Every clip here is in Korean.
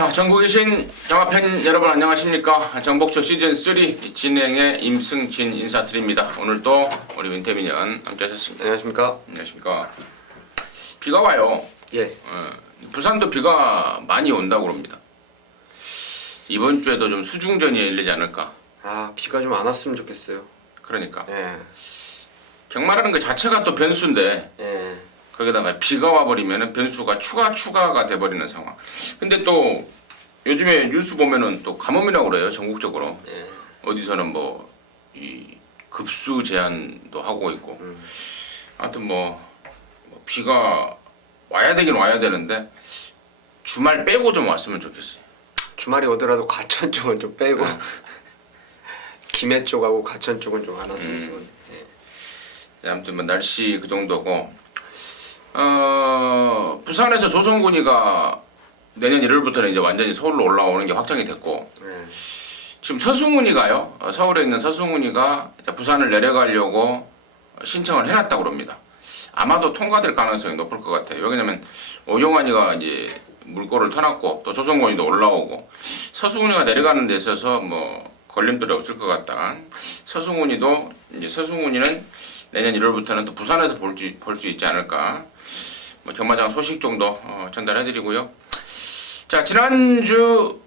자, 전국에 계신 영화팬 여러분 안녕하십니까? 정복초 시즌3 진행의 임승진 인사드립니다. 오늘도 우리 민태민연 함께 하셨습니다. 안녕하십니까? 안녕하십니까? 비가 와요. 예. 부산도 비가 많이 온다고 그럽니다. 이번 주에도 좀 수중전이 열리지 않을까? 아, 비가 좀 안 왔으면 좋겠어요. 그러니까 예. 경마라는 것 자체가 또 변수인데 예. 거기다가 비가 와버리면 변수가 추가가 돼버리는 상황. 근데 또 요즘에 뉴스 보면은 또 가뭄이라고 그래요, 전국적으로. 예. 어디서는 뭐 이 급수 제한도 하고 있고. 아무튼 뭐 비가 와야 되긴 와야 되는데 주말 빼고 좀 왔으면 좋겠어요. 주말에 오더라도 과천 쪽은 좀 빼고 김해 쪽하고 과천 쪽은 좀 안 왔으면 좋겠는데. 예. 아무튼 뭐 날씨 그 정도고. 부산에서 조성군이가 내년 1월부터는 이제 완전히 서울로 올라오는 게 확정이 됐고, 예. 지금 서승훈이가요, 서울에 있는 서승훈이가 부산을 내려가려고 신청을 해놨다고 합니다. 아마도 통과될 가능성이 높을 것 같아요. 왜냐면 오용환이가 이제 물꼬를 터놨고 또 조성군이도 올라오고 서승훈이가 내려가는 데 있어서 뭐 걸림돌이 없을 것 같다. 서승훈이는 내년 1월부터는 또 부산에서 볼 수 있지 않을까. 뭐 경마장 소식 정도 전달해드리고요. 자, 지난주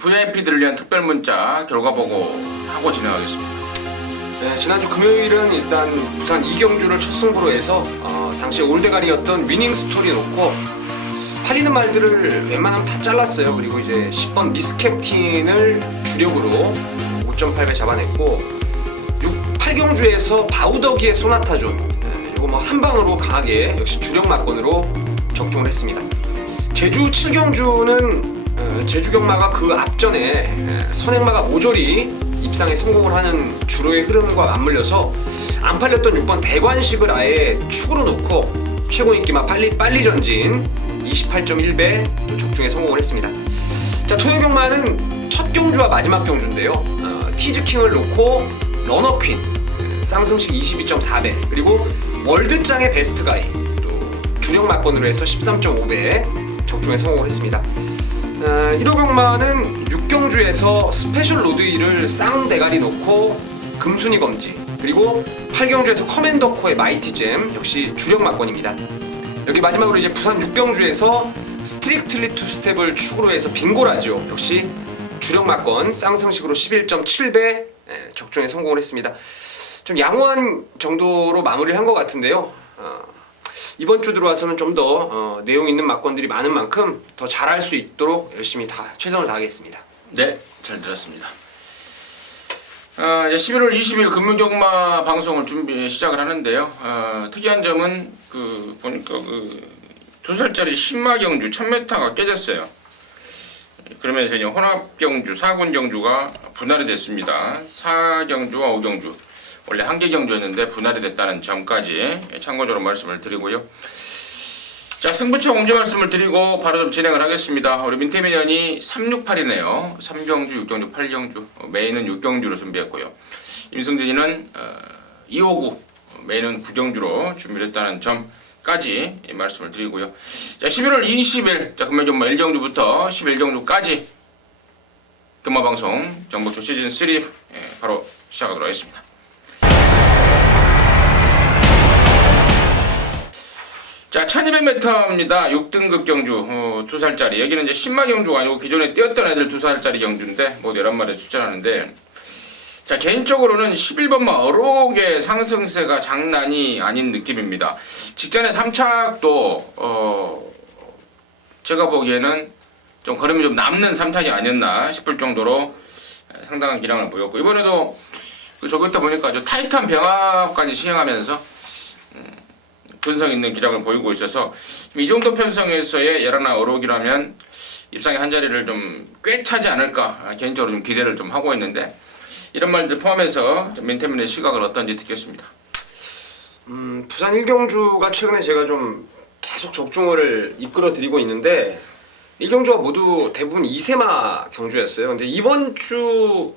VIP들을 위한 특별 문자 결과 보고하고 진행하겠습니다. 네, 지난주 금요일은 일단 부산 이경주를 첫 승부로 해서 당시 올대가리였던 위닝 스토리 놓고 팔리는 말들을 웬만하면 다 잘랐어요. 그리고 이제 10번 미스캡틴을 주력으로 5.8배 잡아냈고 8경주에서 바우더기의 소나타존 이거 뭐 한방으로 강하게 역시 주력 막건으로 적중을 했습니다. 제주 7경주는 제주 경마가 그 앞전에 선행마가 모조리 입상에 성공을 하는 주로의 흐름과 맞물려서 안 팔렸던 6번 대관식을 아예 축으로 놓고 최고 인기마 빨리 전진 28.1배 적중에 성공을 했습니다. 자, 토요 경마는 첫 경주와 마지막 경주인데요. 티즈킹을 놓고 러너퀸 쌍승식 22.4배 그리고 월드장의 베스트가이 또 주력 막건으로 해서 13.5배 적중에 성공을 했습니다. 1호 경마는 6경주에서 스페셜 로드 1을 쌍대가리 놓고 금순이 검지 그리고 8경주에서 커맨더코의 마이티잼 역시 주력 막건입니다. 여기 마지막으로 이제 부산 6경주에서 스트릭틀리 투스텝을 축으로 해서 빙고라지오 역시 주력 막건 쌍승식으로 11.7배 적중에 성공을 했습니다. 좀 양호한 정도로 마무리를 한 것 같은데요. 이번 주 들어와서는 좀 더 내용 있는 막건들이 많은 만큼 더 잘할 수 있도록 열심히 최선을 다하겠습니다. 네, 잘 들었습니다. 이제 11월 20일 금요경마 방송을 시작을 하는데요. 특이한 점은 보니까 2살짜리 신마경주 1000m가 깨졌어요. 그러면서 이제 혼합경주, 4군 경주가 분할이 됐습니다. 4경주와 5경주 원래 한 개 경주였는데 분할이 됐다는 점까지 참고적으로 말씀을 드리고요. 자, 승부처 공지 말씀을 드리고 바로 좀 진행을 하겠습니다. 우리 민태민연이 368이네요. 3경주, 6경주, 8경주 메인은 6경주로 준비했고요. 임승진이는 259 메인은 9경주로 준비를 했다는 점까지 말씀을 드리고요. 자, 11월 20일 자, 금요경마 1경주부터 11경주까지 경마방송 정복초 시즌3 바로 시작하도록 하겠습니다. 자, 1200m입니다. 6등급 경주 2살짜리 여기는 이제 신마 경주가 아니고 기존에 뛰었던 애들 2살짜리 경주인데 모두 11마리 추천하는데, 자, 개인적으로는 11번마 어록의 상승세가 장난이 아닌 느낌입니다. 직전에 3착도 제가 보기에는 좀 걸음이 좀 남는 3착이 아니었나 싶을 정도로 상당한 기량을 보였고, 이번에도 저기다 보니까 아주 타이트한 병합까지 시행하면서 근성 있는 기량을 보이고 있어서 이 정도 편성에서의 열하나 어록이라면 입상의 한 자리를 좀 꽤 차지 않을까 개인적으로 좀 기대를 좀 하고 있는데, 이런 말들 포함해서 민태민의 시각은 어떤지 듣겠습니다. 부산 1경주가 최근에 제가 좀 계속 적중을 이끌어 드리고 있는데 1경주가 모두 대부분 2세마 경주였어요. 근데 이번 주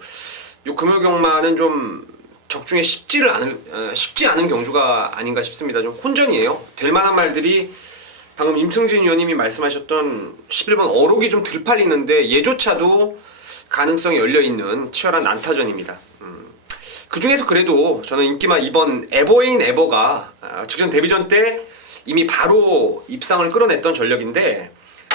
요 금요 경마는 좀 적중에 쉽지 않은 경주가 아닌가 싶습니다. 좀 혼전이에요. 될 만한 말들이 방금 임승진 위원님이 말씀하셨던 11번 어록이 좀 덜 팔리는데 얘조차도 가능성이 열려있는 치열한 난타전입니다. 그 중에서 그래도 저는 인기마 2번 에버인 에버가 직전 데뷔전 때 이미 바로 입상을 끌어냈던 전력인데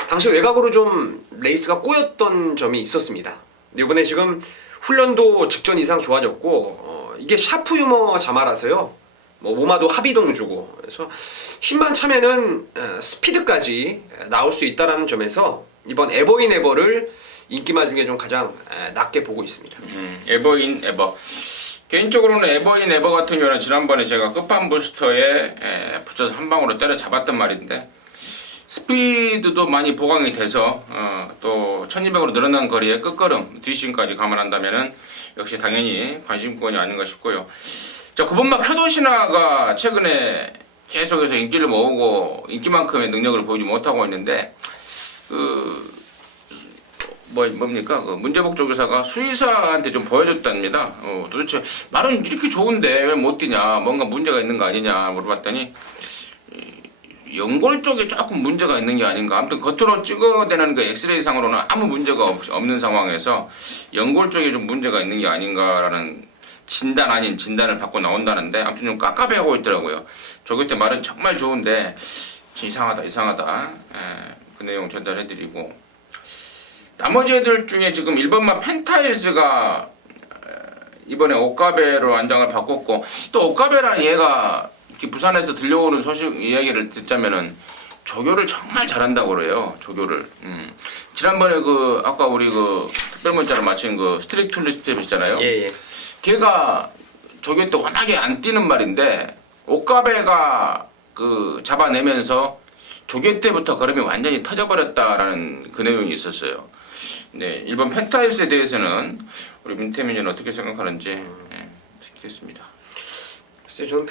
당시 외곽으로 좀 레이스가 꼬였던 점이 있었습니다. 근데 이번에 지금 훈련도 직전 이상 좋아졌고 이게 샤프 유머 자마라서요. 뭐 모마도 합의동 주고 그래서 힘만 차면은 스피드까지 나올 수 있다라는 점에서 이번 에버인 에버를 인기마 중에 좀 가장 낮게 보고 있습니다. 에버인 에버. 개인적으로는 에버인 에버 같은 경우는 지난번에 제가 끝판 부스터에 붙여서 한 방으로 때려 잡았단 말인데 스피드도 많이 보강이 돼서 또 1200으로 늘어난 거리의 끝걸음 뒷심까지 감안한다면은 역시 당연히 관심권이 아닌가 싶고요. 자, 9번마 표도신화가 최근에 계속해서 인기를 모으고 인기만큼의 능력을 보이지 못하고 있는데 뭡니까? 그 문제복 조교사가 수의사한테 좀 보여줬답니다. 도대체 말은 이렇게 좋은데 왜 못 뛰냐? 뭔가 문제가 있는 거 아니냐 물어봤더니 연골 쪽에 조금 문제가 있는 게 아닌가. 아무튼 겉으로 찍어대는 그 엑스레이 상으로는 아무 문제가 없는 상황에서 연골 쪽에 좀 문제가 있는 게 아닌가라는 진단 아닌 진단을 받고 나온다는데 아무튼 좀 깝깝해하고 있더라고요. 저 그때 말은 정말 좋은데 이상하다. 그 내용 전달해드리고 나머지 애들 중에 지금 1번마 펜타일스가 이번에 오카베로 안장을 바꿨고 또 오카베라는 얘가 이렇게 부산에서 들려오는 소식 이야기를 듣자면은 조교를 정말 잘한다고 그래요. 조교를. 지난번에 그 아까 우리 그 특별문자를 마친 그 스트릭 툴리스트 있잖아요. 예. 걔가 조교 때 워낙에 안 뛰는 말인데 오카베가 그 잡아내면서 조교 때부터 걸음이 완전히 터져버렸다라는 그 내용이 있었어요. 네, 일본 펜타일스에 대해서는 우리 민태민은 어떻게 생각하는지 듣겠습니다. 글쎄요, 저는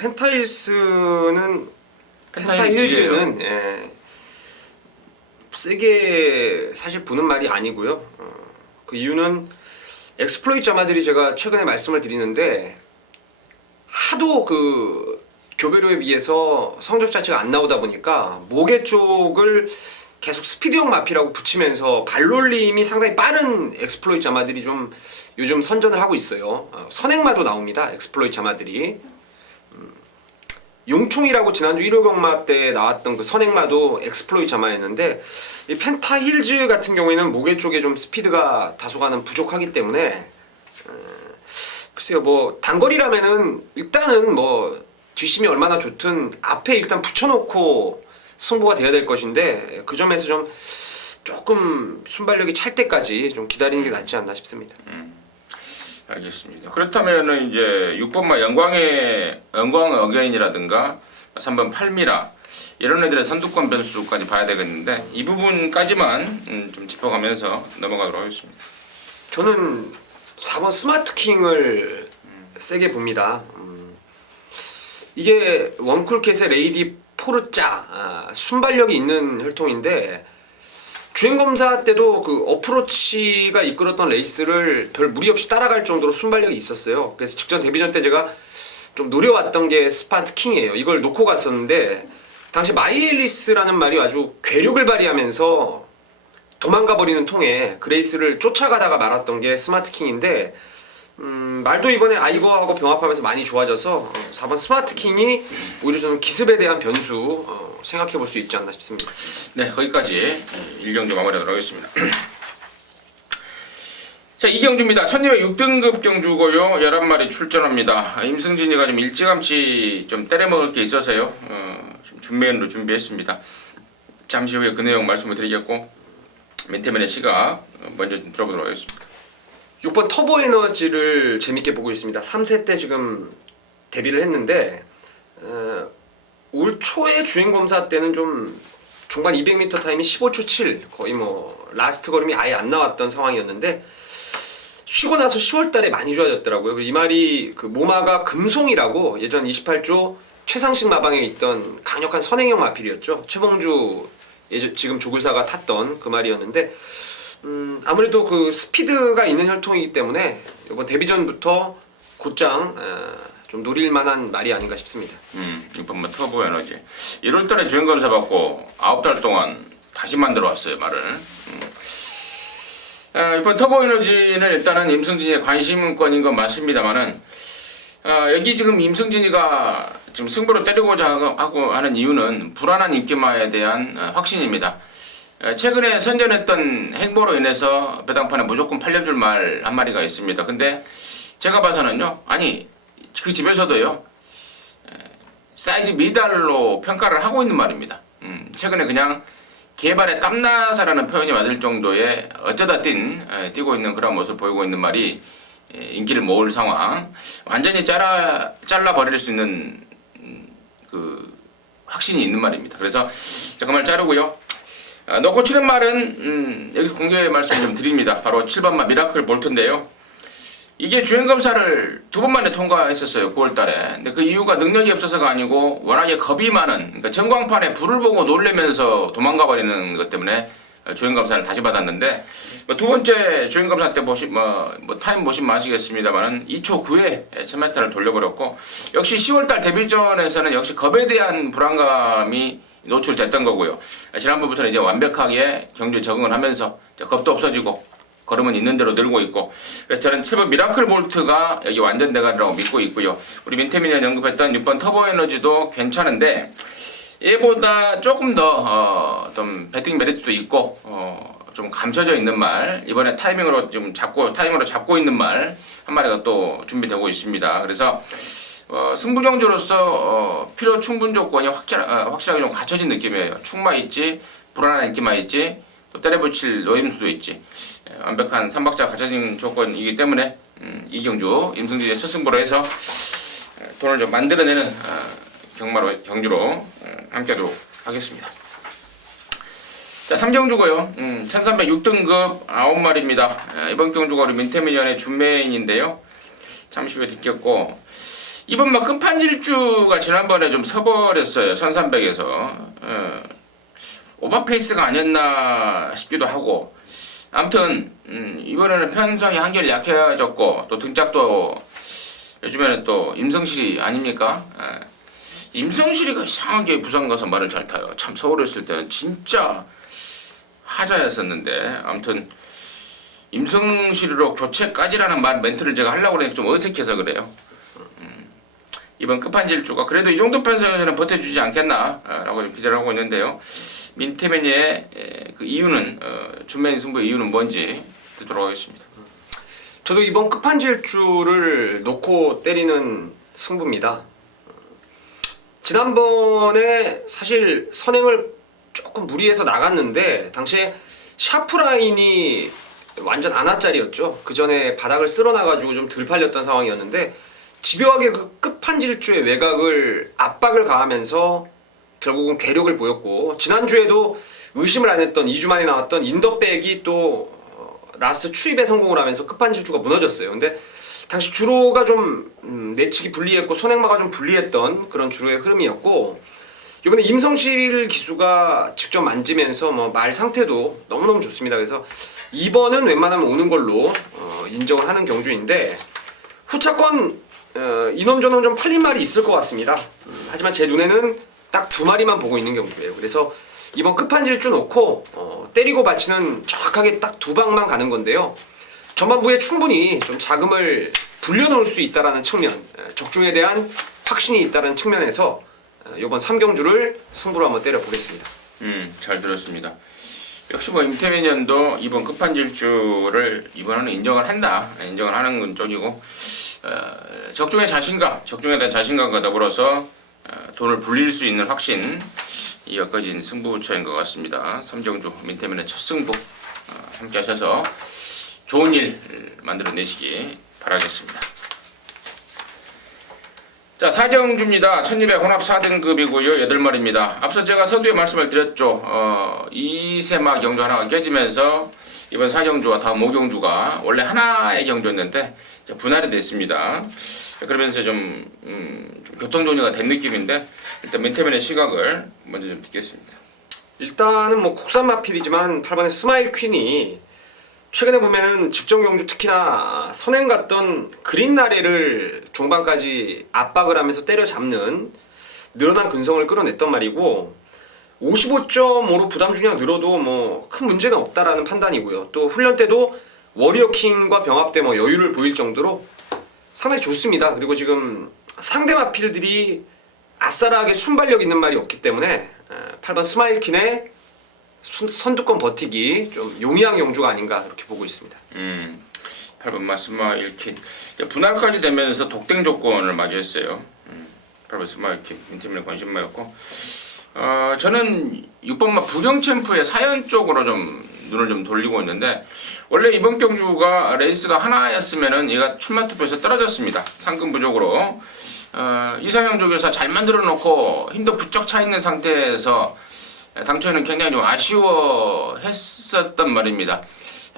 펜타일즈는 세게 사실 부는 말이 아니고요. 그 이유는 엑스플로이트 자마들이 제가 최근에 말씀을 드리는데 하도 그 교배로에 비해서 성적 자체가 안 나오다 보니까 모개 쪽을 계속 스피드형 마피라고 붙이면서 발놀림이 상당히 빠른 엑스플로이트 자마들이 좀 요즘 선전을 하고 있어요. 선행마도 나옵니다. 엑스플로이트 자마들이. 용총이라고 지난주 1호 경마 때 나왔던 그 선행마도 엑스플로이트 자마였는데 이 펜타힐즈 같은 경우에는 모개 쪽에 좀 스피드가 다소간은 부족하기 때문에 글쎄요, 뭐 단거리라면은 일단은 뭐 뒷심이 얼마나 좋든 앞에 일단 붙여놓고 승부가 돼야 될 것인데 그 점에서 좀 조금 순발력이 찰 때까지 좀 기다리는 게 낫지 않나 싶습니다. 알겠습니다. 그렇다면은 이제 6번마 영광 어게인이라든가 3번 팔미라 이런 애들의 선두권 변수까지 봐야 되겠는데 이 부분까지만 좀 짚어가면서 넘어가도록 하겠습니다. 저는 4번 스마트킹을 세게 봅니다. 이게 웜쿨캣의 레이디 포르짜 순발력이 있는 혈통인데 주행검사 때도 그 어프로치가 이끌었던 레이스를 별 무리 없이 따라갈 정도로 순발력이 있었어요. 그래서 직전 데뷔전 때 제가 좀 노려왔던 게 스마트킹이에요. 이걸 놓고 갔었는데 당시 마이엘리스라는 말이 아주 괴력을 발휘하면서 도망가 버리는 통에 그 레이스를 쫓아가다가 말았던 게 스마트킹인데 말도 이번에 아이거하고 병합하면서 많이 좋아져서 4번 스마트킹이 오히려 저는 기습에 대한 변수 생각해 볼 수 있지 않나 싶습니다. 네, 거기까지 1경주 마무리하도록 하겠습니다. 자, 2경주입니다. 1206등급 경주고요. 11마리 출전합니다. 임승진이가 좀 일찌감치 좀 때려먹을 게 있어서요. 좀 준비면으로 준비했습니다. 잠시 후에 그 내용 말씀을 드리겠고 민태면의 시각 먼저 좀 들어보도록 하겠습니다. 6번 터보 에너지를 재밌게 보고 있습니다. 3세 때 지금 데뷔를 했는데 올 초에 주행검사 때는 좀 중반 200m 타임이 15초 7 거의 뭐 라스트 걸음이 아예 안 나왔던 상황이었는데 쉬고 나서 10월 달에 많이 좋아졌더라고요. 이 말이 그 모마가 금송이라고 예전 28조 최상식 마방에 있던 강력한 선행형 마필이었죠. 최봉주 지금 조교사가 탔던 그 말이었는데 아무래도 그 스피드가 있는 혈통이기 때문에 이번 데뷔전부터 곧장 좀 노릴 만한 말이 아닌가 싶습니다. 이번 뭐 터보 에너지 1월달에 주행 검사 받고 9달 동안 다시 만들어 왔어요 말을. 이번 터보 에너지는 일단은 임승진의 관심권인 건 맞습니다만은 여기 지금 임승진이가 지금 승부를 때리고자 하고 하는 이유는 불안한 인기마에 대한 확신입니다. 최근에 선전했던 행보로 인해서 배당판에 무조건 팔려줄 말 한마디가 있습니다. 근데 제가 봐서는요, 아니 그 집에서도요 사이즈 미달로 평가를 하고 있는 말입니다. 최근에 그냥 개발에 땀나사라는 표현이 맞을 정도의 어쩌다 뛰고 있는 그런 모습을 보이고 있는 말이 인기를 모을 상황, 완전히 잘라버릴 수 있는 그 확신이 있는 말입니다. 그래서 그 말 자르고요. 넣고 치는 말은 여기서 공개 말씀 좀 드립니다. 바로 7번마 미라클 볼트인데요. 이게 주행검사를 2번 만에 통과했었어요. 9월달에. 근데 그 이유가 능력이 없어서가 아니고 워낙에 겁이 많은, 그러니까 전광판에 불을 보고 놀래면서 도망가 버리는 것 때문에 주행검사를 다시 받았는데, 두 번째 주행검사 때 타임 보시면 아시겠습니다만은 2초 9에 1000m를 돌려버렸고, 역시 10월달 데뷔전에서는 역시 겁에 대한 불안감이 노출됐던 거고요. 지난번부터는 이제 완벽하게 경주에 적응을 하면서 겁도 없어지고 걸음은 있는 대로 늘고 있고, 그래서 저는 7번 미라클 볼트가 여기 완전 대가리라고 믿고 있고요. 우리 민태민이 언급했던 6번 터보 에너지도 괜찮은데 얘보다 조금 더 좀 배팅 메리트도 있고 좀 감춰져 있는 말, 이번에 타이밍으로 잡고 있는 말 한 마리가 또 준비되고 있습니다. 그래서 승부 경주로서 필요 충분 조건이 확실하게 좀 갖춰진 느낌이에요. 충마 있지, 불안한 인기만 있지, 또 때려붙일 노임수도 있지. 완벽한 3박자 갖춰진 조건이기 때문에 이 경주 임승진의 첫 승부로 해서 돈을 좀 만들어내는 경주로 함께하도록 하겠습니다. 자, 3경주고요. 1306등급 9마리입니다. 이번 경주가 우리 민태민연의 준메인인데요. 잠시 후에 듣겠고, 이번 막 끝판질주가 지난번에 좀 서버렸어요. 1300에서. 오버페이스가 아니었나 싶기도 하고, 아무튼 이번에는 편성이 한결 약해졌고, 또 등짝도 요즘에는 또 임성실이 아닙니까? 임성실이가 이상하게 부산 가서 말을 잘 타요. 참 서울에 있을 때는 진짜 하자였었는데, 아무튼 임성실이로 교체까지라는 멘트를 제가 하려고 그랬는데 좀 어색해서 그래요. 이번 끝판질주가 그래도 이 정도 편성에서는 버텨주지 않겠나 라고 좀 기대를 하고 있는데요. 민태맨의 그 이유는 준메인 승부의 이유는 뭔지 듣도록 하겠습니다. 저도 이번 끝판질주를 놓고 때리는 승부입니다. 지난번에 사실 선행을 조금 무리해서 나갔는데 당시에 샤프라인이 완전 안하짜리였죠. 그 전에 바닥을 쓸어놔가지고 좀 덜 팔렸던 상황이었는데, 집요하게 그 끝판질주의 외곽을 압박을 가하면서 결국은 괴력을 보였고, 지난주에도 의심을 안 했던 2주 만에 나왔던 인더백이 또 라스트 추입에 성공을 하면서 끝판질주가 무너졌어요. 근데 당시 주로가 좀 내치기 불리했고 선행마가 좀 불리했던 그런 주로의 흐름이었고, 이번에 임성실 기수가 직접 만지면서 말 상태도 너무너무 좋습니다. 그래서 2번은 웬만하면 오는 걸로 인정을 하는 경주인데, 후차권 인원 전원 좀 팔린 말이 있을 것 같습니다. 하지만 제 눈에는 딱 2마리만 보고 있는 경주예요. 그래서 이번 끝판질주 놓고 때리고 받치는 정확하게 딱 2방만 가는 건데요. 전반부에 충분히 좀 자금을 불려놓을 수 있다라는 측면, 적중에 대한 확신이 있다는 측면에서 이번 3경주를 승부로 한번 때려보겠습니다. 잘 들었습니다. 역시 뭐 임태민연도 이번 끝판질주를 이번에는 인정을 하는 쪽이고, 적중에 대한 자신감과 더불어서 돈을 불릴 수 있는 확신이 엮어진 승부처인 것 같습니다. 3경주 민태민의 첫 승부 함께 하셔서 좋은 일 만들어내시기 바라겠습니다. 자, 4경주입니다. 1200 혼합 4등급이고요. 8마리입니다. 앞서 제가 서두에 말씀을 드렸죠. 2세마 경주 하나가 깨지면서 이번 4경주와 다음 5경주가 원래 하나의 경주였는데 분할이 됐습니다. 그러면서 좀 교통정리가 된 느낌인데, 일단 민태맨의 시각을 먼저 좀 듣겠습니다. 일단은 뭐 국산 마필이지만 8번의 스마일 퀸이 최근에 보면은 직전 경주 특히나 선행 갔던 그린나래를 종반까지 압박을 하면서 때려잡는 늘어난 근성을 끌어냈단 말이고 55.5로 부담 중량 늘어도 뭐 큰 문제는 없다라는 판단이고요. 또 훈련 때도 워리어킹과 병합 때 뭐 여유를 보일 정도로 상당히 좋습니다. 그리고 지금 상대 마필들이 아싸라하게 순발력 있는 말이 없기 때문에 8번 스마일킨의 선두권 버티기 좀 용이한 경주가 아닌가 이렇게 보고 있습니다. 8번 마스마일킨 분할까지 되면서 독땡 조건을 맞이했어요. 8번 스마일킨 민팀의 관심마였고 저는 6번마 부경챔프의 사연 쪽으로 좀 눈을 좀 돌리고 있는데 원래 이번 경주가 레이스가 하나였으면은 얘가 출마 투표에서 떨어졌습니다. 상금 부족으로 이상형 쪽에서 잘 만들어 놓고 힘도 부쩍 차 있는 상태에서 당초에는 굉장히 좀 아쉬워했었단 말입니다.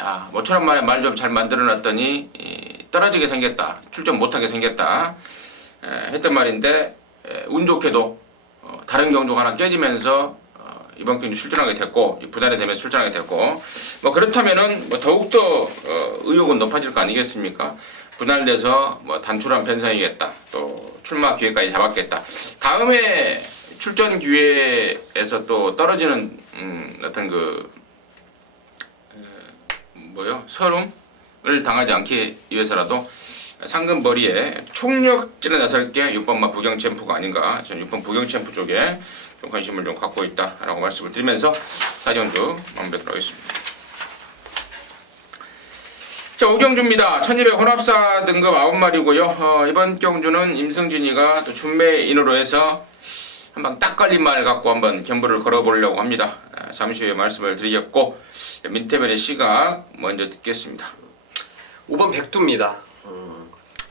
야, 모처럼 말에 말 좀 잘 만들어 놨더니 떨어지게 생겼다, 출전 못하게 생겼다 했던 말인데 운 좋게도 다른 경주가 하나 깨지면서 이번 경주 출전하게 됐고 부단에 되면 출전하게 됐고 뭐 그렇다면은 뭐 더욱더 의욕은 높아질 거 아니겠습니까? 분할돼서 뭐 단출한 편성이겠다, 또 출마 기회까지 잡았겠다. 다음에 출전 기회에서 또 떨어지는 어떤 서름을 당하지 않기 위해서라도 상금벌이에 총력전에 나설 게 6번마 부경챔프가 아닌가. 저는 6번 부경챔프 쪽에 좀 관심을 좀 갖고 있다라고 말씀을 드리면서 4경주 마무리하도록 하겠습니다. 자, 5경주입니다. 1200 혼합사 등급 9마리고요. 이번 경주는 임승진이가 또 준매인으로 해서 한방 딱 걸린 말 갖고 한번 견부를 걸어보려고 합니다. 잠시 후에 말씀을 드리겠고 민태면의 시각 먼저 듣겠습니다. 5번 백두입니다.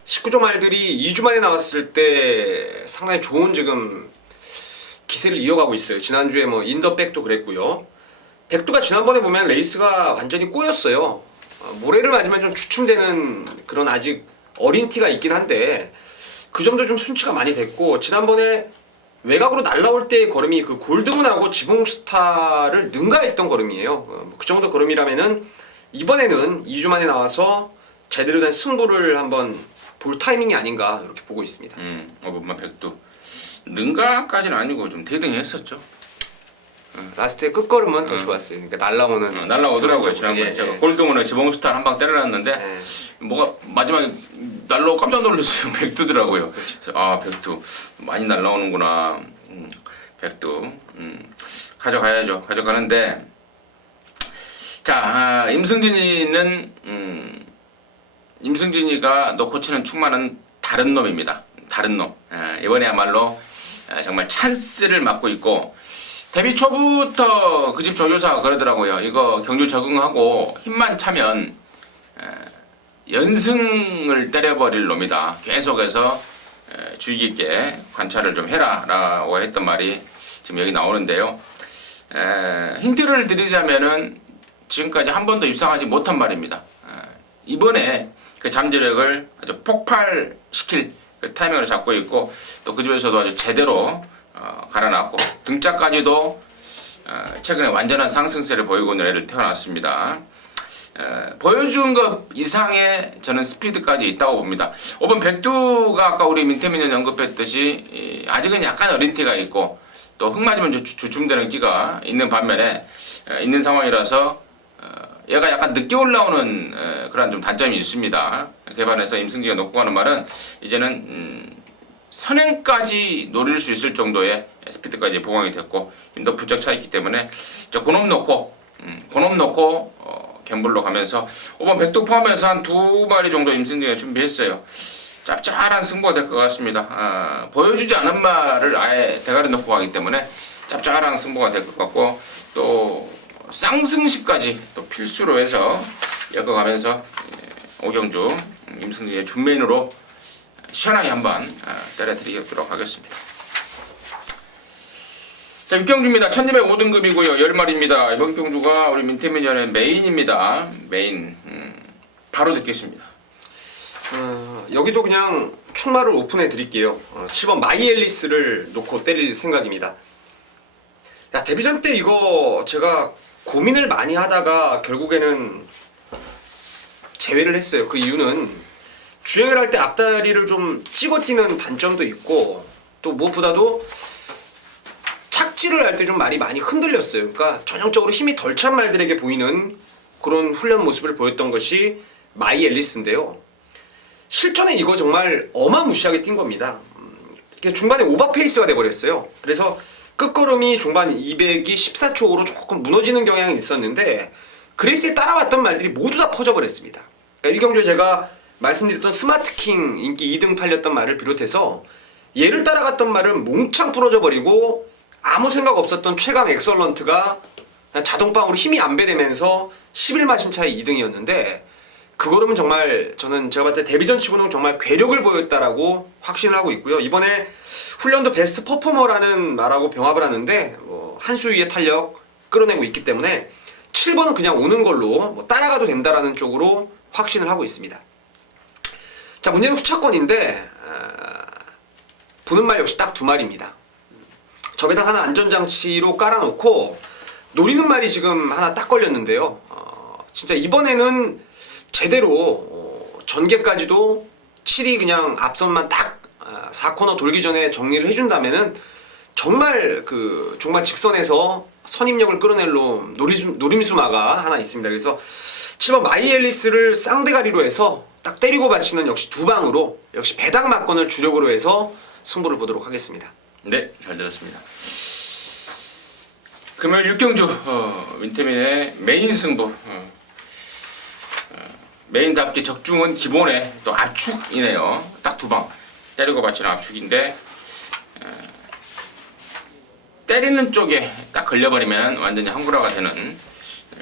19조 말들이 2주 만에 나왔을 때 상당히 좋은 지금 기세를 이어가고 있어요. 지난주에 뭐 인더백도 그랬고요. 백두가 지난번에 보면 레이스가 완전히 꼬였어요. 모래를 맞으면 좀 주춤되는 그런 아직 어린 티가 있긴 한데 그 점도 좀 순치가 많이 됐고 지난번에 외곽으로 날라올 때의 걸음이 그 골드문하고 지붕스타를 능가했던 걸음이에요. 그 정도 걸음이라면은 이번에는 2주 만에 나와서 제대로 된 승부를 한번 볼 타이밍이 아닌가 이렇게 보고 있습니다. 어버마 백두 능가까지는 아니고 좀 대등했었죠. 라스트의 끝걸음은 더 좋았어요. 그러니까 날라오는 날라오더라고요. 지난번에 예, 제가 예. 골드문에 지붕스타 한 방 때려놨는데 뭐가 마지막에 날라오고 깜짝 놀랐어요. 백두더라고요. 그래서 아 백두 많이 날라오는구나. 백두 가져가야죠. 가져가는데 자 임승진이가 놓고 치는 충만은 다른 놈입니다. 다른 놈. 이번에야말로 정말 찬스를 맞고 있고 데뷔 초부터 그 집 조교사가 그러더라고요. 이거 경주 적응하고 힘만 차면 연승을 때려버릴 놈이다. 계속해서 주의 깊게 관찰을 좀 해라 라고 했던 말이 지금 여기 나오는데요. 힌트를 드리자면은 지금까지 한 번도 입상하지 못한 말입니다. 이번에 그 잠재력을 아주 폭발시킬 그 타이밍을 잡고 있고 또 그 집에서도 아주 제대로 갈아놨고 등짝까지도 최근에 완전한 상승세를 보이고 있는 애를 태어났습니다. 보여준 것 이상의 저는 스피드까지 있다고 봅니다. 5번 백두가 아까 우리 민태민이 언급했듯이 아직은 약간 어린 티가 있고 또 흙 맞으면 주춤되는 끼가 있는 반면에 있는 상황이라서 얘가 약간 늦게 올라오는 그런 좀 단점이 있습니다. 그에 반해서 임승기가 놓고 가는 말은 이제는 선행까지 노릴 수 있을 정도의 스피드까지 보강이 됐고 힘도 부쩍 차 있기 때문에 그놈 놓고 갬블로 가면서 5번 백두 포함해서 한 2마리 정도 임승기가 준비했어요. 짭짤한 승부가 될 것 같습니다. 보여주지 않은 말을 아예 대가리 놓고 가기 때문에 짭짤한 승부가 될 것 같고 또 쌍승시까지 또 필수로 해서 엮어가면서 오경주 임승진의 준메인으로 시원하게 한번 때려드리도록 하겠습니다. 자, 6경주입니다. 1205등급이고요. 10마리입니다. 이번 경주가 우리 민태민연의 메인입니다. 메인 바로 듣겠습니다. 여기도 그냥 충마를 오픈해 드릴게요. 7번 마이앨리스를 놓고 때릴 생각입니다. 데뷔전 때 이거 제가 고민을 많이 하다가 결국에는 제외를 했어요. 그 이유는 주행을 할 때 앞다리를 좀 찍어 뛰는 단점도 있고 또 무엇보다도 착지를 할 때 좀 말이 많이 흔들렸어요. 그러니까 전형적으로 힘이 덜 찬 말들에게 보이는 그런 훈련 모습을 보였던 것이 마이 앨리스인데요. 실전에 이거 정말 어마무시하게 뛴 겁니다. 이게 중반에 오버페이스가 돼버렸어요. 그래서 끝걸음이 중반 200이 14초로 조금 무너지는 경향이 있었는데 그레이스에 따라왔던 말들이 모두 다 퍼져버렸습니다. 그러니까 1경주에 제가 말씀드렸던 스마트킹 인기 2등 팔렸던 말을 비롯해서 얘를 따라갔던 말은 몽창 부러져버리고 아무 생각 없었던 최강 엑설런트가 자동방으로 힘이 안배되면서 11마신 차이 2등이었는데 그 걸음은 정말 저는 제가 봤을 때 데뷔전 치고는 정말 괴력을 보였다라고 확신을 하고 있고요. 이번에 훈련도 베스트 퍼포머라는 말하고 병합을 하는데 한 수 위의 탄력 끌어내고 있기 때문에 7번은 그냥 오는 걸로 따라가도 된다라는 쪽으로 확신을 하고 있습니다. 자, 문제는 후차권인데 보는 말 역시 딱 두 마리입니다. 접에다 하나 안전장치로 깔아놓고 노리는 말이 지금 하나 딱 걸렸는데요. 진짜 이번에는 제대로 전개까지도 7이 그냥 앞선만 딱 4코너 돌기 전에 정리를 해준다면은 정말 정말 직선에서 선입력을 끌어낼 놈 노림수마가 하나 있습니다. 그래서 7번 마이 앨리스를 쌍대가리로 해서 딱 때리고 받치는 역시 두 방으로 역시 배당 막건을 주력으로 해서 승부를 보도록 하겠습니다. 네, 잘 들었습니다. 금요일 6경주 윈태민의 메인 승부. 메인답게 적중은 기본에 또 압축이네요. 딱 두 방 때리고 받치는 압축인데 때리는 쪽에 딱 걸려버리면 완전히 항구라가 되는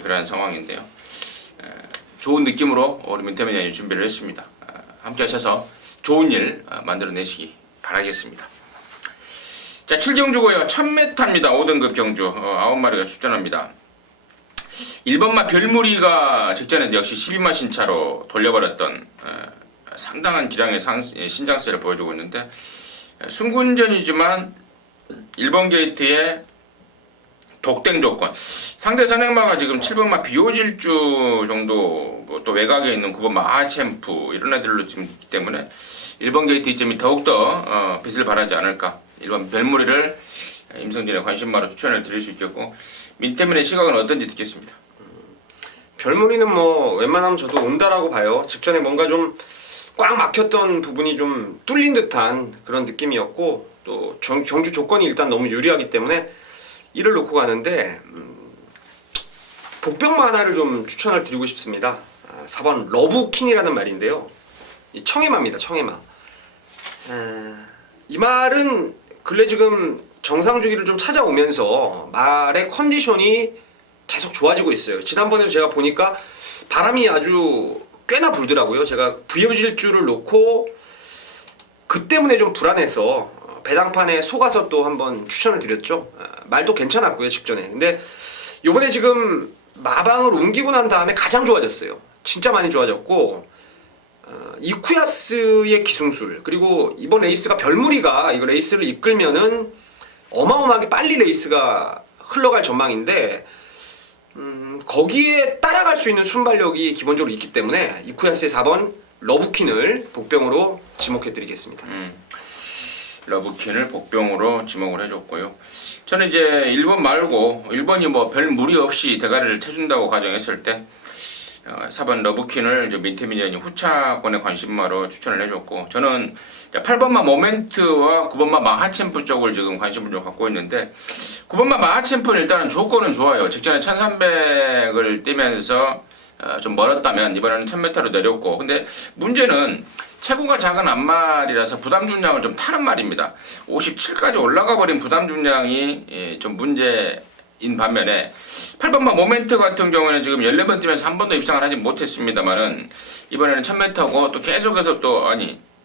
그런 상황인데요. 좋은 느낌으로 우리 민태민이 준비를 했습니다. 함께 하셔서 좋은 일 만들어내시기 바라겠습니다. 자, 7경주고요. 1000m입니다. 5등급 경주 9마리가 출전합니다. 1번마 별무리가 직전에 역시 12마 신차로 돌려버렸던 상당한 기량의 신장세를 보여주고 있는데 순군전이지만 1번 게이트에 독땡 조건 상대 선행마가 지금 7번마 비오질주 정도 또 외곽에 있는 9번마 아챔프 이런 애들로 지금 있기 때문에 1번 게이트 이점이 더욱더 빛을 발하지 않을까. 1번 별무리를 임성진의 관심마로 추천을 드릴 수 있겠고 민태민의 시각은 어떤지 듣겠습니다. 별무리는 웬만하면 저도 온다라고 봐요. 직전에 뭔가 좀 꽉 막혔던 부분이 좀 뚫린 듯한 그런 느낌이었고 또 경주 조건이 일단 너무 유리하기 때문에 이를 놓고 가는데 복병마 하나를 좀 추천을 드리고 싶습니다. 4번 러브킹이라는 말인데요. 이 청해마입니다. 청해마. 이 말은 근래 지금 정상 주기를 좀 찾아오면서 말의 컨디션이 계속 좋아지고 있어요. 지난번에도 제가 보니까 바람이 아주 꽤나 불더라고요. 제가 부여질줄을 놓고 그 때문에 좀 불안해서 배당판에 속아서 또 한번 추천을 드렸죠. 말도 괜찮았고요. 직전에. 근데 요번에 지금 마방을 옮기고 난 다음에 가장 좋아졌어요. 진짜 많이 좋아졌고 이쿠야스의 기승술 그리고 이번 레이스가 별무리가 이거 레이스를 이끌면은 어마어마하게 빨리 레이스가 흘러갈 전망인데 거기에 따라갈 수 있는 순발력이 기본적으로 있기 때문에 이쿠야스의 4번 러브퀸을 복병으로 지목해드리겠습니다. 러브퀸을 복병으로 지목을 해줬고요. 저는 이제 1번 말고 1번이 별 무리 없이 대가리를 쳐준다고 가정했을 때 4번 러브퀸을 민태민이 후차권의 관심마로 추천을 해줬고 저는 8번마 모멘트와 9번마 마하챔프 쪽을 지금 관심을 좀 갖고 있는데 9번마 마하챔프는 일단은 조건은 좋아요. 직전에 1300을 뛰면서 좀 멀었다면 이번에는 1000m로 내렸고 근데 문제는 체구가 작은 앞말이라서 부담 중량을 좀 타는 말입니다. 57까지 올라가 버린 부담 중량이 좀 문제인 반면에 8번마 모멘트 같은 경우에는 지금 14번 뛰면서 한 번도 입상을 하지 못했습니다만은 이번에는 1000m고 또 계속해서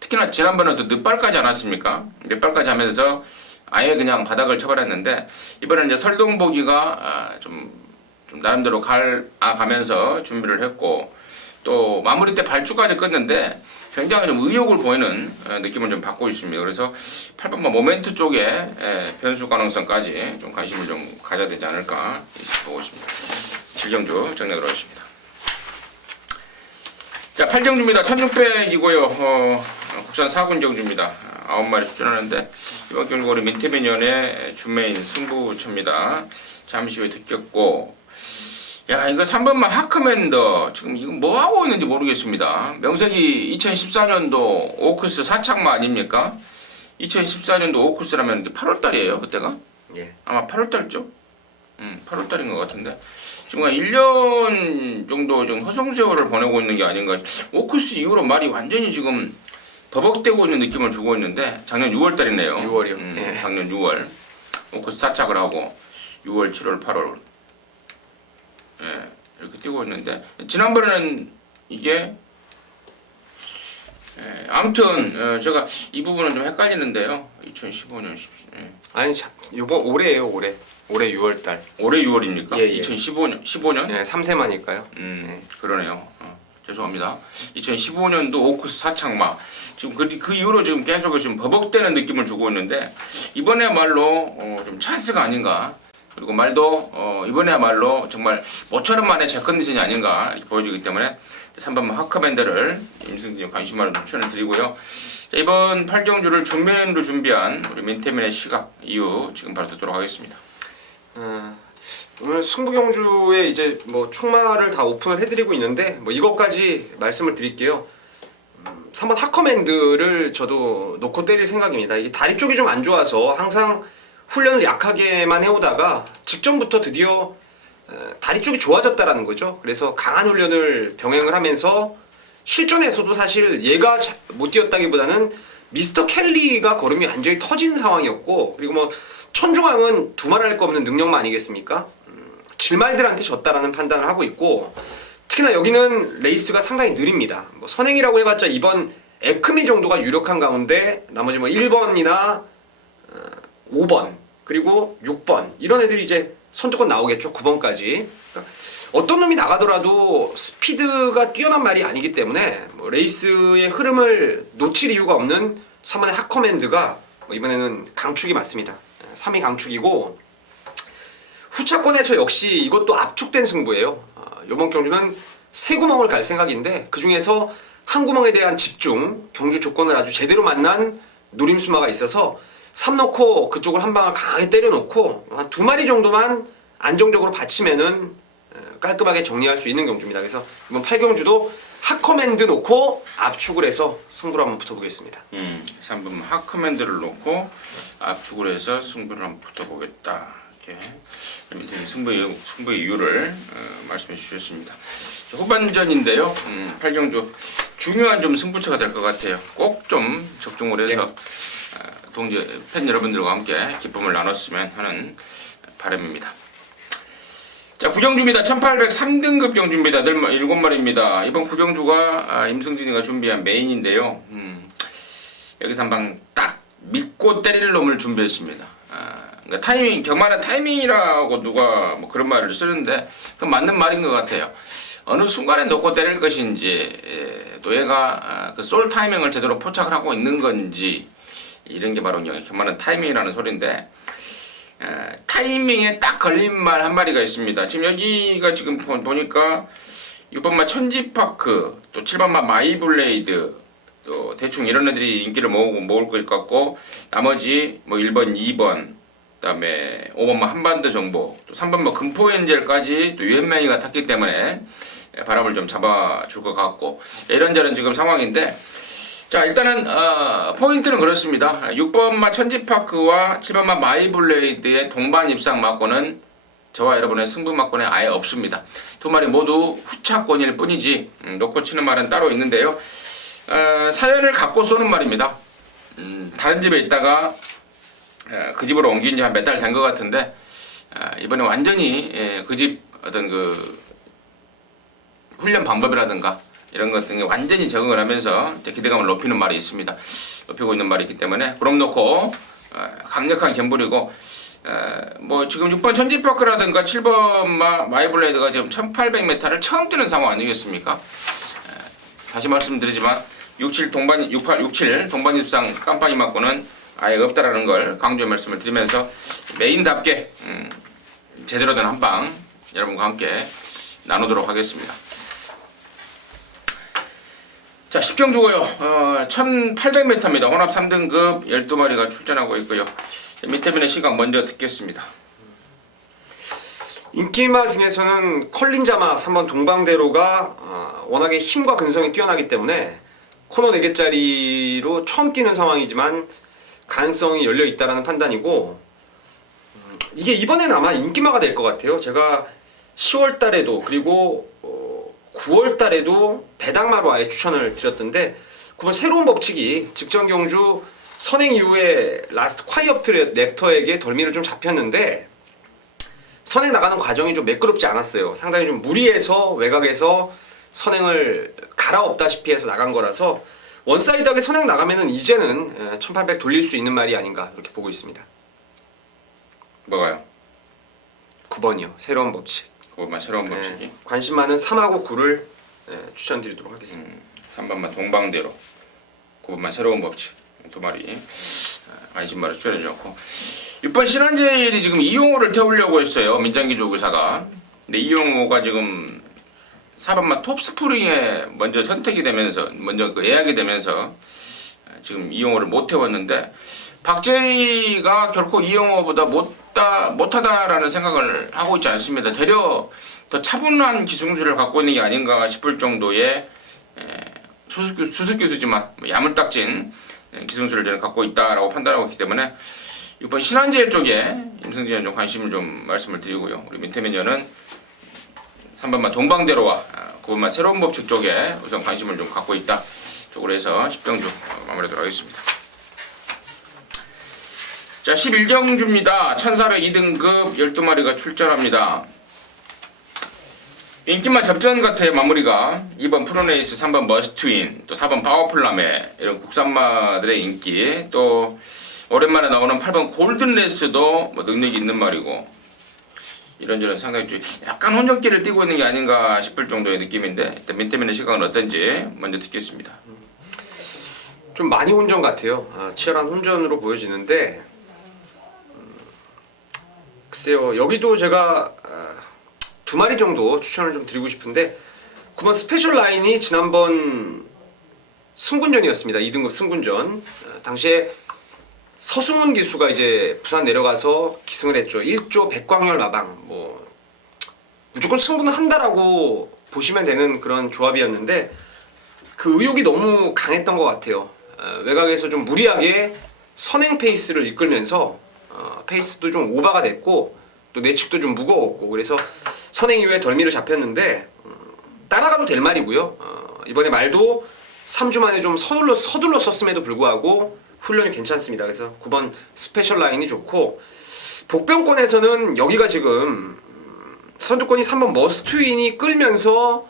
특히나 지난번에도 늦발까지 안 왔습니까? 늦발까지 하면서 아예 그냥 바닥을 쳐버렸는데 이번에는 이제 설동보기가 좀 나름대로 가면서 준비를 했고 또 마무리 때 발주까지 끊는데 굉장히 좀 의욕을 보이는 느낌을 좀 받고 있습니다. 그래서 8번마 모멘트 쪽에 변수 가능성까지 좀 관심을 좀 가져야 되지 않을까 보고 있습니다. 7경주 정리하도록 하겠습니다. 8경주입니다. 1600이고요. 국산 4군 경주입니다. 9마리 출전하는데 이번 경주가 우리 민태민연의 주메인 승부처입니다. 잠시 후에 듣겠고, 야, 이거 3번만 하크맨더 지금 이거 뭐 하고 있는지 모르겠습니다. 명색이 2014년도 오크스 4착마 아닙니까? 2014년도 오크스라면 8월달이에요 그때가? 예. 아마 8월달죠? 8월달인 것 같은데 지금 한 1년 정도 좀 허송세월을 보내고 있는 게 아닌가. 오크스 이후로 말이 완전히 지금 버벅대고 있는 느낌을 주고 있는데 작년 6월달이네요. 6월이요. 예. 작년 6월 오크스 4착을 하고 6월, 7월, 8월 이렇게 뛰고 있는데 지난번에는 이게 아무튼 제가 이 부분은 좀 헷갈리는데요. 2015년 아니 요번 올해예요. 올해 6월달. 올해 6월입니까? 예, 예. 2015년? 네, 3세마니까요. 그러네요. 죄송합니다. 2015년도 오크스 4착마 지금 그 이후로 지금 계속 지금 버벅대는 느낌을 주고 있는데 이번에야말로 좀 찬스가 아닌가. 그리고 말도 이번에야말로 정말 모처럼 만의 제 컨디션이 아닌가 이렇게 보여지기 때문에 3번 하커밴드를 임승진 관심만을 추천을 드리고요. 자, 이번 8경주를 준비로 준비한 우리 민태민의 시각 이유 지금 바로 듣도록 하겠습니다. 오늘 승부경주에 이제 뭐 충마를 다 오픈을 해드리고 있는데 뭐 이것까지 말씀을 드릴게요. 3번 하커맨드를 저도 놓고 때릴 생각입니다. 이 다리 쪽이 좀 안 좋아서 항상 훈련을 약하게만 해오다가 직전부터 드디어 다리 쪽이 좋아졌다라는 거죠. 그래서 강한 훈련을 병행을 하면서 실전에서도 사실 얘가 못 뛰었다기보다는 미스터 켈리가 걸음이 완전히 터진 상황이었고, 그리고 뭐 천중앙은 두말할 거 없는 능력만 아니겠습니까? 질말들한테 졌다라는 판단을 하고 있고, 특히나 여기는 레이스가 상당히 느립니다. 뭐 선행이라고 해봤자 이번 에크미 정도가 유력한 가운데 나머지 뭐 1번이나 5번 그리고 6번 이런 애들이 이제 선두권 나오겠죠. 9번까지. 그러니까 어떤 놈이 나가더라도 스피드가 뛰어난 말이 아니기 때문에 뭐 레이스의 흐름을 놓칠 이유가 없는 3번의 하커맨드가 뭐 이번에는 강축이 맞습니다. 3위 강축이고, 후차권에서 역시 이것도 압축된 승부예요. 이번 경주는 세 구멍을 갈 생각인데 그 중에서 한 구멍에 대한 집중, 경주 조건을 아주 제대로 만난 노림수마가 있어서 3 놓고 그쪽을 한 방을 강하게 때려놓고 한 2마리 정도만 안정적으로 받치면은 깔끔하게 정리할 수 있는 경주입니다. 그래서 이번 8경주도 하커맨드 놓고 압축을 해서 승부를 한번 붙어보겠습니다. 3번 하커맨드를 놓고 압축을 해서 승부를 한번 붙어보겠다. 이렇게 승부의 이유를 말씀해 주셨습니다. 후반전인데요. 8경주 중요한 좀 승부처가 될 것 같아요. 꼭 좀 적중을 해서 동지 팬 여러분들과 함께 기쁨을 나눴으면 하는 바람입니다. 자, 구경주입니다. 1803등급 경주입니다. 7마리입니다. 이번 구경주가 임승진이가 준비한 메인인데요. 여기서 한 방 딱 믿고 때릴 놈을 준비했습니다. 그러니까 타이밍, 경만한 타이밍이라고 누가 뭐 그런 말을 쓰는데 그 맞는 말인 것 같아요. 어느 순간에 놓고 때릴 것인지, 또 얘가 그 솔 타이밍을 제대로 포착을 하고 있는 건지, 이런 게 바로 경만한 타이밍이라는 소리인데, 타이밍에 딱 걸린 말 한 마리가 있습니다. 지금 여기가 지금 보니까 6번마 천지파크, 또 7번마 마이블레이드, 또 대충 이런 애들이 인기를 모을 것 같고, 나머지 뭐 1번, 2번, 그다음에 5번마 한반도 정보, 또 3번마 금포엔젤까지 또 유엔메이가 탔기 때문에 바람을 좀 잡아줄 것 같고, 이런저런 지금 상황인데, 자, 일단은 포인트는 그렇습니다. 6번마 천지파크와 7번마 마이블레이드의 동반 입상 막고는 저와 여러분의 승부 막고는 아예 없습니다. 두 마리 모두 후차권일 뿐이지 놓고 치는 말은 따로 있는데요. 사연을 갖고 쏘는 말입니다. 다른 집에 있다가 그 집으로 옮긴 지 한 몇 달 된 것 같은데, 이번에 완전히 그 집 어떤 그 훈련 방법이라든가 이런 것 등에 완전히 적응을 하면서 기대감을 높이는 말이 있습니다. 높이고 있는 말이 있기 때문에 그럼 놓고 강력한 견불이고, 뭐 지금 6번 천지파크라든가 7번 마이블레이드가 지금 1800m를 처음 뛰는 상황 아니겠습니까? 다시 말씀드리지만 67 동반 입상 깜빡이 맞고는 아예 없다라는 걸 강조의 말씀을 드리면서 메인답게 제대로 된 한방 여러분과 함께 나누도록 하겠습니다. 자, 10경주고요. 1800m입니다. 혼합 3등급 12마리가 출전하고 있고요. 민태빈의 시각 먼저 듣겠습니다. 인기마 중에서는 컬린자마 3번 동방대로가 워낙에 힘과 근성이 뛰어나기 때문에 코너 4개짜리로 처음 뛰는 상황이지만 가능성이 열려 있다라는 판단이고, 이게 이번에는 아마 인기마가 될 것 같아요. 제가 10월 달에도 그리고 9월 달에도 배당마로 아예 추천을 드렸던데, 그건 새로운 법칙이 직전 경주 선행 이후에 라스트 콰이업 랩터에게 덜미를 좀 잡혔는데 선행 나가는 과정이 좀 매끄럽지 않았어요. 상당히 좀 무리해서 외곽에서 선행을 갈아엎다시피 해서 나간 거라서 원사이드하게 선행 나가면은 이제는 1800 돌릴 수 있는 말이 아닌가 이렇게 보고 있습니다. 뭐가요? 9번이요. 새로운 법칙. 그것만 새로운 법칙이. 관심 많은 3하고 9를 추천드리도록 하겠습니다. 3번만 동방대로. 그것만 새로운 법칙. 2마리. 관심마를 추천해주셨고. 6번 신한제일이 지금 이용호를 태우려고 했어요. 민장기 조교사가. 근데 이용호가 지금 4번만 톱스프링에 먼저 선택이 되면서 먼저 예약이 되면서 지금 이용호를 못 태웠는데, 박재희가 결코 이용호보다 못하다라는 생각을 하고 있지 않습니다. 되려 더 차분한 기승술을 갖고 있는 게 아닌가 싶을 정도의 수습교수지만 야물딱진 기승술을 저는 갖고 있다라고 판단하고 있기 때문에 6번 신한제일 쪽에 임승진은 좀 관심을 좀 말씀을 드리고요. 우리 민태민녀는 3번만 동방대로와 9번만 새로운 법칙 쪽에 우선 관심을 좀 갖고 있다 쪽으로 해서 10경주 마무리하도록 하겠습니다. 자, 11경주입니다. 1402등급 12마리가 출전합니다. 인기만 접전 같아요. 마무리가 2번 프로네이스, 3번 머스트윈, 또 4번 파워풀라메, 이런 국산마들의 인기, 또 오랜만에 나오는 8번 골든레스도 뭐 능력이 있는 말이고, 이런저런 상당히 좀 약간 혼전기를 띠고 있는 게 아닌가 싶을 정도의 느낌인데, 일단 민태민의 시각은 어떤지 먼저 듣겠습니다. 좀 많이 혼전 같아요. 치열한 혼전으로 보여지는데, 글쎄요, 여기도 제가 2마리 정도 추천을 좀 드리고 싶은데, 9번 스페셜 라인이 지난번 승군전이었습니다. 2등급 승군전. 당시에 서승훈 기수가 이제 부산 내려가서 기승을 했죠. 1조 백광열 마방, 뭐 무조건 승부는 한다라고 보시면 되는 그런 조합이었는데, 그 의욕이 너무 강했던 것 같아요. 외곽에서 좀 무리하게 선행 페이스를 이끌면서 페이스도 좀 오버가 됐고 또 내측도 좀 무거웠고, 그래서 선행 이후에 덜미를 잡혔는데 따라가도 될 말이고요. 이번에 말도 3주 만에 좀 서둘러 썼음에도 불구하고 훈련이 괜찮습니다. 그래서 9번 스페셜 라인이 좋고, 복병권에서는 여기가 지금 선두권이 3번 머스트윈이 끌면서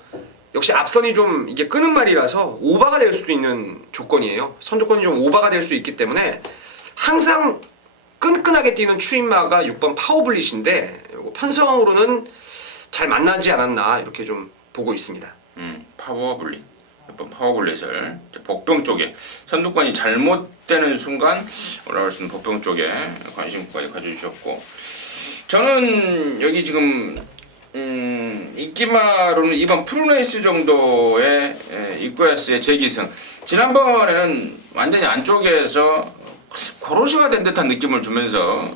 역시 앞선이 좀 이게 끄는 말이라서 오버가 될 수도 있는 조건이에요. 선두권이 좀 오버가 될 수 있기 때문에 항상 끈끈하게 뛰는 추인마가 6번 파워블릿인데, 편성으로는 잘 만나지 않았나 이렇게 좀 보고 있습니다. 파워블릿. 6번 파워블릿을 복병 쪽에 선두권이 잘못되는 순간 올라갈 수 있는 복병 쪽에 관심까지 가져주셨고, 저는 여기 지금 인기마로는 2번 프로네이스 정도의 이쿠야스의 재기승. 지난번에는 완전히 안쪽에서 고로시가 된 듯한 느낌을 주면서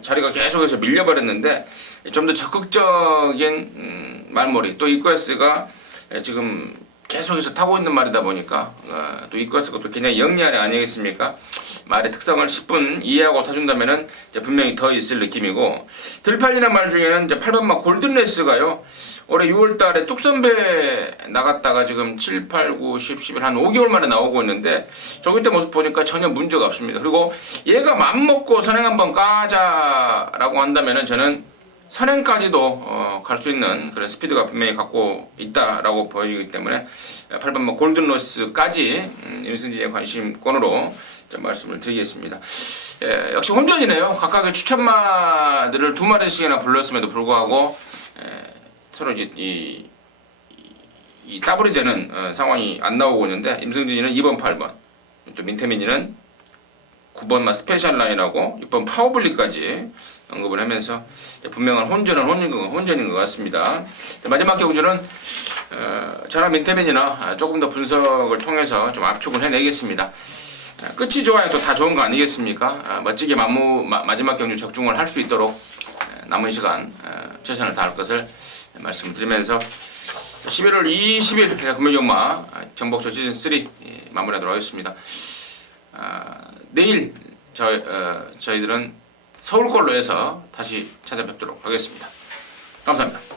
자리가 계속해서 밀려버렸는데, 좀 더 적극적인 말머리, 또 이쿠야스가 지금 계속해서 타고 있는 말이다 보니까 또 이쿠야스가 또 굉장히 영리한 애 아니겠습니까? 말의 특성을 10분 이해하고 타준다면은 이제 분명히 더 있을 느낌이고, 들팔리는 말 중에는 이제 8번마 골든레스가요, 올해 6월달에 뚝선배 나갔다가 지금 7, 8, 9, 10, 11 한 5개월 만에 나오고 있는데, 저기 때 모습 보니까 전혀 문제가 없습니다. 그리고 얘가 맘먹고 선행 한번 까자라고 한다면은 저는 선행까지도 갈 수 있는 그런 스피드가 분명히 갖고 있다라고 보여지기 때문에 8번마 골든로스까지 임승진의 관심권으로 좀 말씀을 드리겠습니다. 역시 혼전이네요. 각각의 추천마들을 2마리씩이나 불렀음에도 불구하고 서로 이제 이 더블이 되는 상황이 안 나오고 있는데, 임승진이는 2번, 8번, 또 민태민이는 9번마 스페셜 라인하고 6번 파워블리까지 언급을 하면서 분명한 혼전인 것 같습니다. 마지막 경주는 저나 민태맨이나 조금 더 분석을 통해서 좀 압축을 해내겠습니다. 끝이 좋아야 또 다 좋은 거 아니겠습니까? 멋지게 마지막 경주 적중을 할 수 있도록 남은 시간 최선을 다할 것을 말씀드리면서 11월 20일 금요경마 정복쇼 시즌3 마무리하도록 하겠습니다. 내일 저희들은 서울걸로 해서 다시 찾아뵙도록 하겠습니다. 감사합니다.